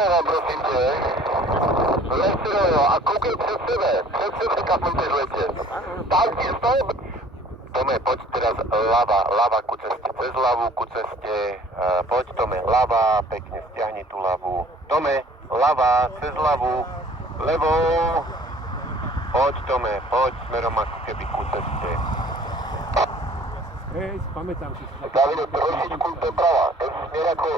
doleva, prosím tě. Lehce doleva a koukej před sebe. Před sebe kapujte zletě. Tak, stop. Tome, poď teraz ľava ku ceste. Cez ľavu ku ceste. Poď, Tome, ľava, pekne stiahni tú ľavu. Tome, ľava, cez ľavu. Levou. Poď, Tome, poď smerom ako keby ku ceste. Hej, pamätám si. Davide, trošičku doprava. Ten smier ako...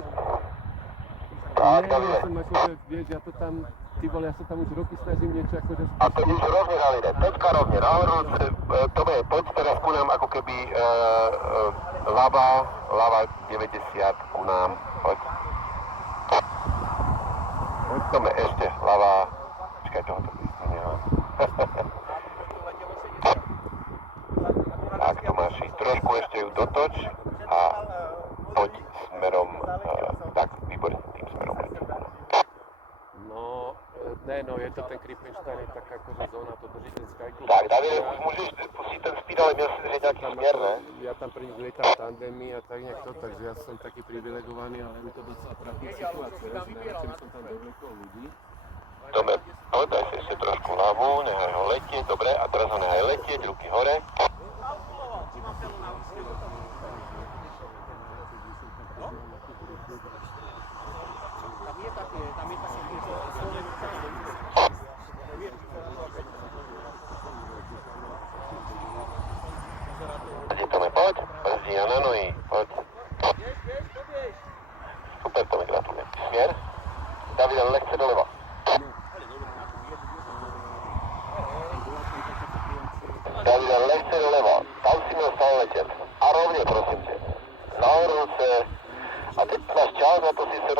Tak, Davide. Ja som akože, vieš, ja to tam, ty vole, ja sa tam už roky snažím niečo akože... A to už rovne, Davide. Peťka rovne. Nahoru, Tome, poď teraz ku nám ako keby ľava 90 ku nám. Poď. Tome, ešte ľava. Počkaj, tohoto nemám. Tak, Tomáši, trošku ešte ju dotoč a poď smerom, tak, výborne, tým smerom. No, no, je to ten Krippenstein, je taká akože zóna, to drží ten Skyclub. Tak, Davide, už môžeš pustiť ten speed, ale myslím, že je nejaký smier, ne? Ja tam pre nich lietam tandemy a tak nejak to, takže ja som taký privilegovaný, ale mi to docela trápí situácia, že najradšej som tam dovlekol ľudí. Dobre, poď, daj si ešte trošku hlavu, nechaj ho letieť, dobre, a teraz ho nechaj letieť, ruky hore. Tome, poď, brzdí a na nohy, poď. Super, Tome, gratulujem. Smier? Davide, lehce doleva. Davide, lehce doleva. Tam si měl stále letět. A rovně, prosím tě. Nahoru se. A teď máš čas, na to si se